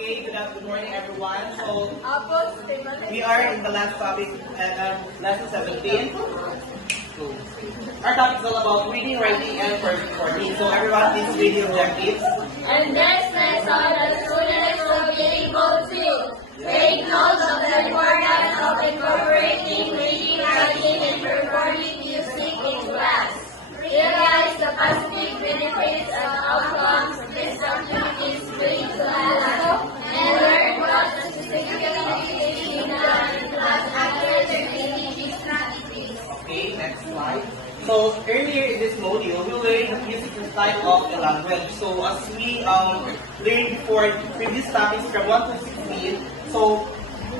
Okay, good morning everyone. So, we are in the last topic, lesson 17. So, our topic is all about reading, writing, and recording. So everyone, please read the objectives. And next lesson, the students will be able to take notes of the importance of incorporating reading, writing, and performing music in class. Realize the positive benefits and outcomes these activities bring to class, and learn what the significantly being done in class after the reading strategies. Okay, next slide. So earlier in this module, we learned the music type of the language. So as we learned before previous topics from 1 to 16, so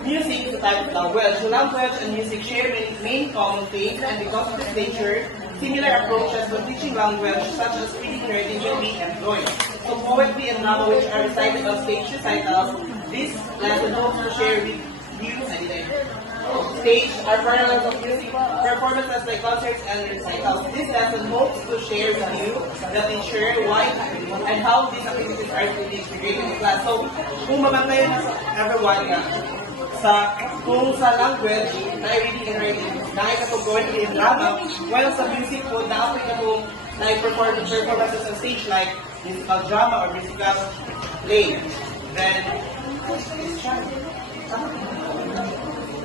music is a type of language. So language and music share many main common things, and because of this nature, similar approaches when teaching language, such as reading, writing, will be employed. So poetry and drama, which are recited on stage recitals, this lesson hopes to share with you stage are parallels of music performances like concerts and recitals. This lesson hopes to share with you the teacher why and how these activities are to be integrated in class. So, kung mabantayan na sa everyone nga, kung sa language, na-reading and writing, nakikatong poetry and drama, while sa music po, na-apply ka po performances on stage like musical drama or musical play. Then,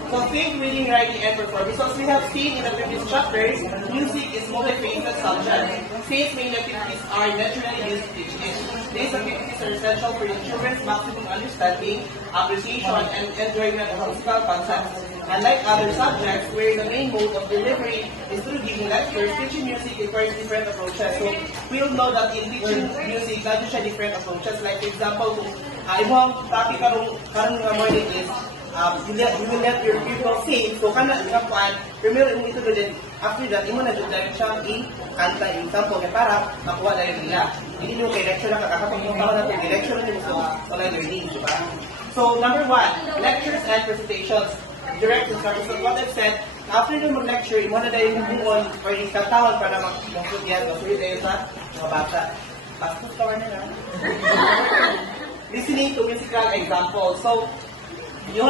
so think, reading, writing, and performing. So as we have seen in the previous chapters, music is multi-faceted subject. Since many activities are naturally used to teach it. These activities are essential for the children's maximum understanding, appreciation, and enjoyment of musical concepts. Unlike other subjects, where the main mode of delivery is through giving lectures, teaching music requires different approaches. So we'll know that in teaching music, there's different approaches. Like for example, kung ibang topic karong nga morning is you will let your people sing. So kana nga pan, primero imo ito din. After that, imo na jud siya i-kanta yung sample na para makuha na rin nila. Hindi mo kay lecture na kakapag yung tao natin, lecture na so wala learning, di ba? So number 1, lectures and presentations. Direct instructions. So what I've said, after yung mag-lecture, imo na dahil yung buon or yung kantawan para mag-suyan, masulit tayo sa mga bata. Bastos ka na na. Listening to musical examples. So, you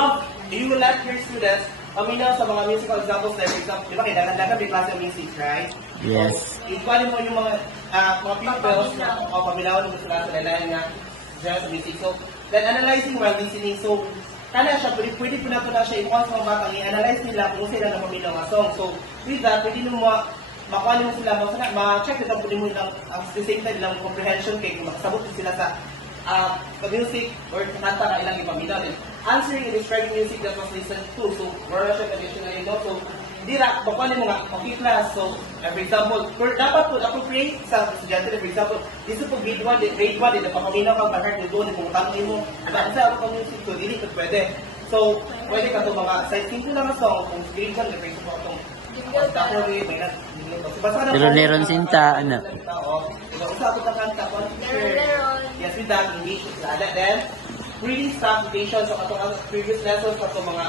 will let your students paminaw sa mga musical examples like for example, di ba kaya dagan-dagan may klase ng music, right? Yes. So, ikuhanin mo yung mga pupils na paminawan mo sila sa lalayan nga genres of music. So, then analyzing while listening. So, kana siya, pwede po nato na siya ikuha sa mga batang i-analyze nila kung sila na paminaw nga song. So, with that, pwede nyo makuha nyo sila, ma-check nila pwede mo lang at the same time lang comprehension kay kung makasabot sila sa music or kanta na ilang ipaminaw din. Answering and describing music that was listened to. So, wala siya traditional yun. So, hindi na, bakuan mo nga, class. So, for example, dapat po appropriate sa estudyante. For example, dito po grade 1, din napapaminaw kang part na doon, kung tanto mo, ba, sa ako music to, hindi ko pwede. So, pwede ka ito mga, side simple lang na song, kung grade 1, na pwede po itong, Pero Leron Sinta, ano? Usa ko ng kanta, yes, with that, English, then, reading staff notation. So, atong previous lessons, atong mga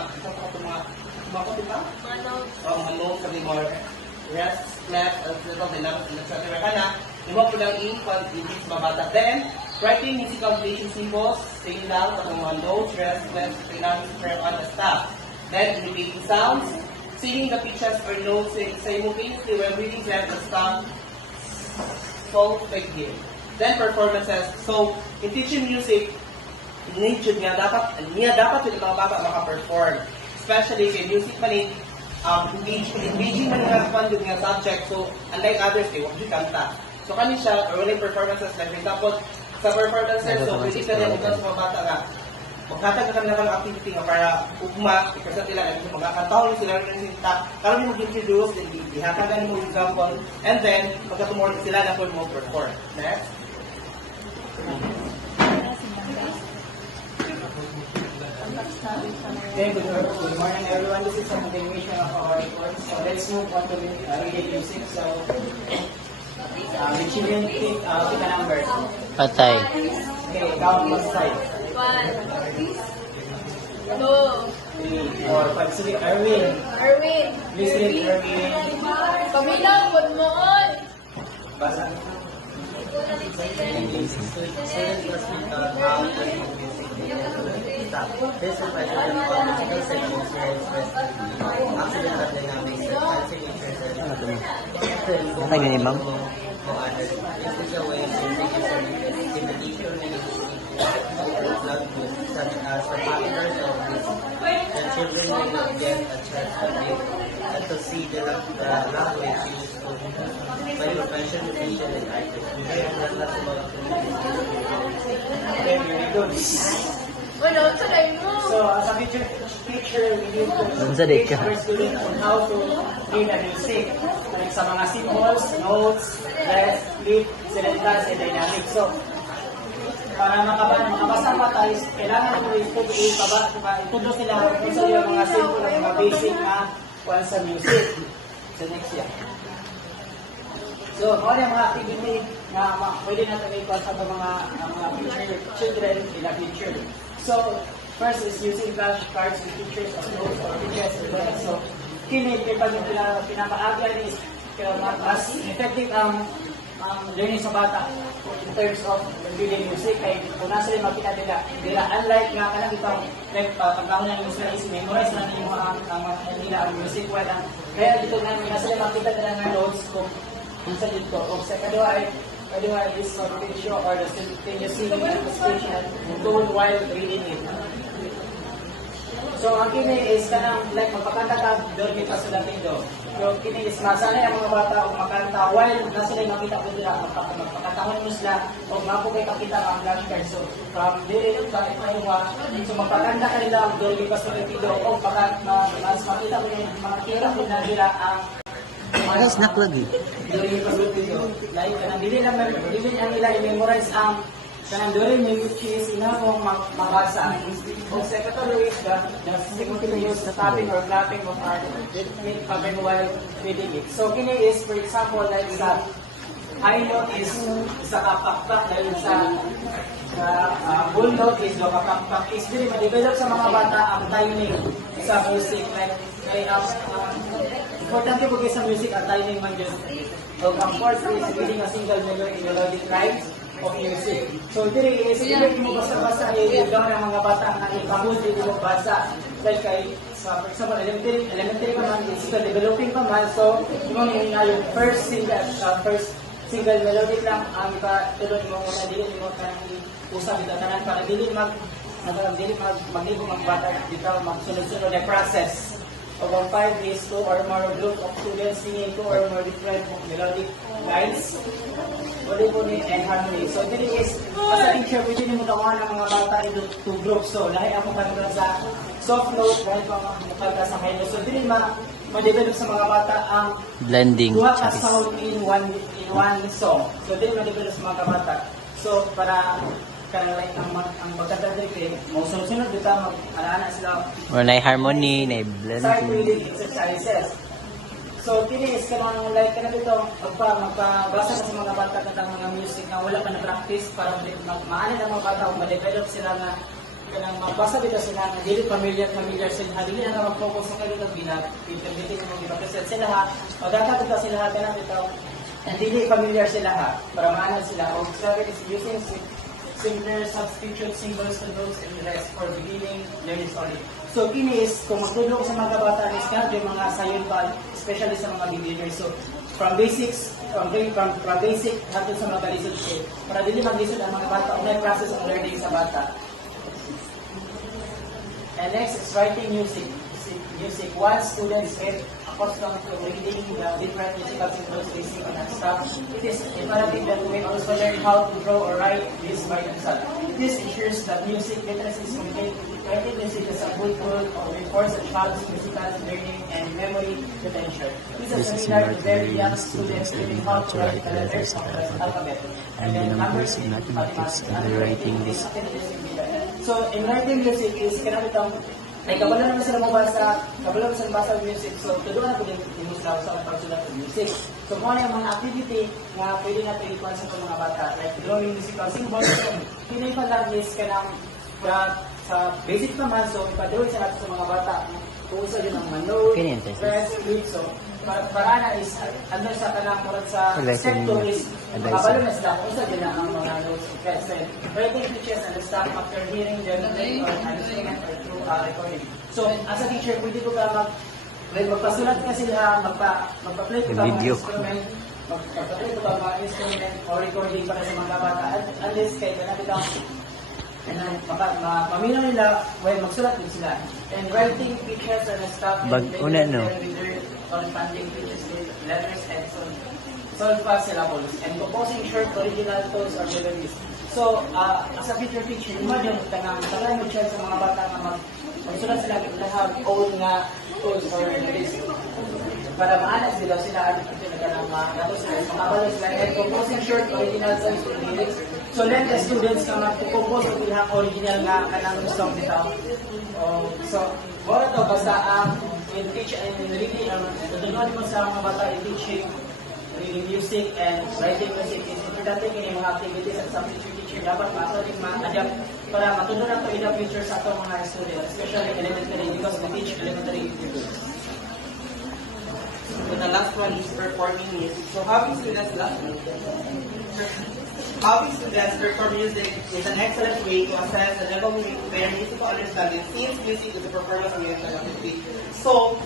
notes, sa mga rest, left, etc. Kana, iba po lang i-read sa bata. Then, writing musical notation symbols, saying lang, atong mga notes, rest, left, etc. on the staff. Then, imitating sounds, singing the pitches or notes simultaneously when reading them and staff solve like here. Then, performances. So, in teaching music, dapat yung mga bata maka-perform. Especially kay music man engaging man nga fun yung nga subject. So, unlike others, wag yung kanta. So, kani siya, early performances, like for example, sa performances, so, pwede ka rin sa mga bata nga, magkatag ka ng activity nga para ugma, ipresent nila, magkakantahon sila rin yung sinta, karoon yung mag-introduce, then ihatagan mo yung example, and then, magkatumor sila na po mo perform. Next. Okay, good morning everyone. This is a continuation of our report. So let's move on to reading music. So, the children pick a number. Patay. Okay, count one side. 1, 2, 3, 4, 5, 6. Erwin. Listen, Erwin. Paminaw, good mo on. Basa. Student sa physical musical settings here accidental dynamics and signatures and Okay na ni ma'am? this is a way to make it in the deeper such as the factors of this the children will get a chance to live and to see the language used by profession, religion, and artists. Okay, very good. Wala, sakay mo. So, as a teacher, we need to Unsa day teach ka? our students on how to read a music. Like sa mga symbols, notes, rest, flip, silentals, and dynamics. So, para makabasa pa tayo, kailangan mo itudo sila kung sa yung mga simple na mga basic na kuhan sa music. So, next year. So, kung yung mga activity na pwede natin ikuha sa mga future children in the future. So, first is using flashcards with pictures of notes or pictures of letters. So, kini pag pinapaagal is mas effective ang learning sa bata in terms of reading music. Kaya kung nasa rin makita nila, unlike nga kanang itong like pagkahon ng music is memorize na yung nila ang music. Kaya dito nga nasa rin makita nila ng notes kung sa dito. O sa kadua is repetition or the simultaneous singing and participation tone while reading it. So, ang kini is kanang like magpakanta ka, dormi pa sila tindo. Yung kini is masanay ang mga bata o makanta while nasa sila makita ko nila, magpakantahon mo sila o mapukay kakita ang flashcard. So, from there, so magpakanta ka nila, dormi pa sila tindo o mas makita ko yung mga kira ko na nila ang Ay, snack lagi. During yung like, kanang dili ang nila i-memorize ang kanang during yung which is inamong mabasa. O secondary is the simultaneous tapping or clapping of our rhythmic pattern while reading it. So, kini is, for example, like sa high note is sa kapakpak dahil sa full note is the kapakpak is really ma-develop sa mga bata ang timing sa music. Like, importante po kayo sa music at timing man dyan. So, ang fourth is reading a single melodic line of music. So, diri is, hindi mo basta-basta i-gaw ng mga bata na i-pamod, hindi mo basa. Like, for example, elementary pa man, it's still developing pa man. So, yung first single melodic lang, ang tulad mo muna, dili mo kanang usap ito kanan para dili magligo mga bata dito, magsunod-sunod na process. About 5 is 2 or more group of students singing 2 or more different melodic lines. Wali po ni and harmony. So, dili is, as a teacher, pwede mo tawahan ng mga bata into 2 groups. So, lahi ako kanila sa soft note, lahi pa makakita sa high note. So, dili ma-develop sa mga bata ang Blending. duha ka sound in one song. So, dili ma-develop sa mga bata. So, para like ang magkanta dito, sunod-sunod dito, mag-alana sila Or na harmony, na sight blending. reading exercises. So, kini is kanang like kanang dito, magpabasa sa mga bata ng mga music na wala pa na practice para maanid ang mga bata o ma-develop sila na kanang magbasa dito sila na dili familiar sila, dili na mag-focus sa kanila bilang interpreting mo gipapresent sila ha, magkakata dito sila kanang dito, and dili familiar sila ha, para maanid sila. O sabi is using similar substitute symbols to notes and rest for beginning learners only. So, kini is, kung magtulong sa mga bata is yung mga sayon pa, especially sa mga beginners. So, from basic hanggang sa mga lisod ko, para dili maglisod ang mga bata, online process of learning sa bata. And next is writing music. Once students get accustomed to reading the different musical symbols they see and stuff, it is imperative that we also learn how to draw or write this by themselves. This ensures that music literacy is conveyed writing music as a good tool or reinforce a child's musical learning and memory retention. This is similar to very young students learning how to write the letters of the alphabet. And the numbers in mathematics and the writing this. So, in writing music is kinabitang ay kabalo naman sila mabasa, kabalo naman sila basa ng music. So, tuduan na po din yung sa pagsulat ng music. So, kung ano yung mga activity na pwede natin ikuha sa mga bata, like drawing musical symbols, pinay pa lang is kanang sa basic naman, so ipadrawing sa natin sa mga bata. Kung usa yun ang manood, press, read, so para na is, ano sa kanang murag sa sector is Makabalo na sila kung saan din ang mga notes request. And writing teachers and the staff after hearing them or understanding or through recording. So, as a teacher, pwede ko ka magpasulat ka sila, magpa-play ko ka mga Video. instrument, magpa-play ko ka mga instrument or recording para sa mga bata. At least, kahit na natin mamino nila, well, magsulat din sila. And writing teachers and the staff Una, no? corresponding teachers with letters and solve past syllables and composing short original tones or melodies. So, as a future teacher, imagine, tagaan mo siya sa mga bata na magsulat sila na have own nga tones or melodies. Para maanas sila nato sila, makabalo sila, and composing short original songs or lyrics. So, let the students na mag-compose ng ilang original nga kanang song nito. So, wala to, basta in teach and in reading, tutulungan mo sa mga bata in teaching, reading music and writing music is importante kini mga activities at sa future teacher dapat maaso din ma-adapt para matuto na to in the future sa atong mga students, especially elementary because we teach elementary students. So the last one is performing music. So having students perform music is an excellent way to assess the level of their musical understanding since music is a performance of musical activity. So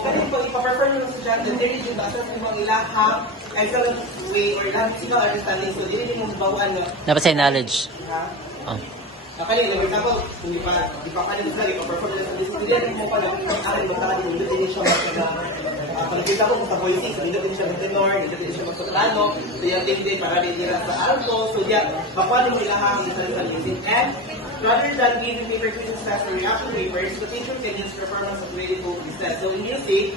kaya po ipaperform yung estudyante, dili yung assess mo ilahang excellent way or ilang musical understanding. So dili mo bawaan no. Napasay knowledge. Ha? Oh. Nakali, for example, kung di pa kanin sila, ipaperform nila sa discipline, mo pa lang, akin mo sa hindi din siya pag nakita ko sa voicing, so hindi din siya mag-tenor, hindi din siya mag-soprano, so yung day para din nila sa alto, so yan, paano mo ilahang isa sa music. And rather than giving paper quizzes test or reaction papers, the teacher can use performance of graded both instead. So in music,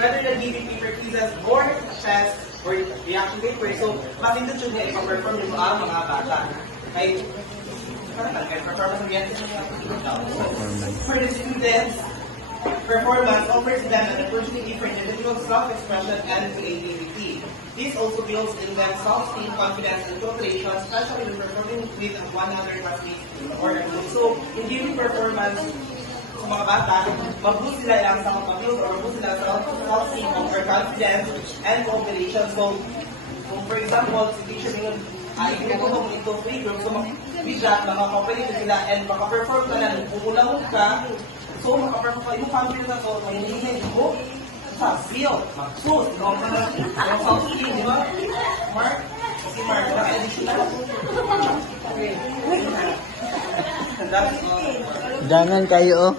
rather than giving paper quizzes or tests or reaction papers, so matindot yun na ipaperform yung mga bata. Ay, performance of yan. For the students, performance offers them an opportunity for individual self-expression and creativity. This also builds in them self-esteem, confidence, and cooperation, especially when performing with 100 classmates or a group. So, in giving performance sa mga bata, mag-boost sila lang sa mag-build or mag-boost sila sa self-esteem, or confidence, and cooperation. So, kung for example, si teacher ngayon, i-group mo into 3 groups, so bigla, mga-cooperate sila, and maka-perform ka na, umulang ka, so, maka-perform ka, yung confidence na so, may hindi mo, sa feel, mag-sus, yung self-esteem, di ba? Mark? Si Mark, naka-additional. Okay. That's all. Dangan kayo, oh.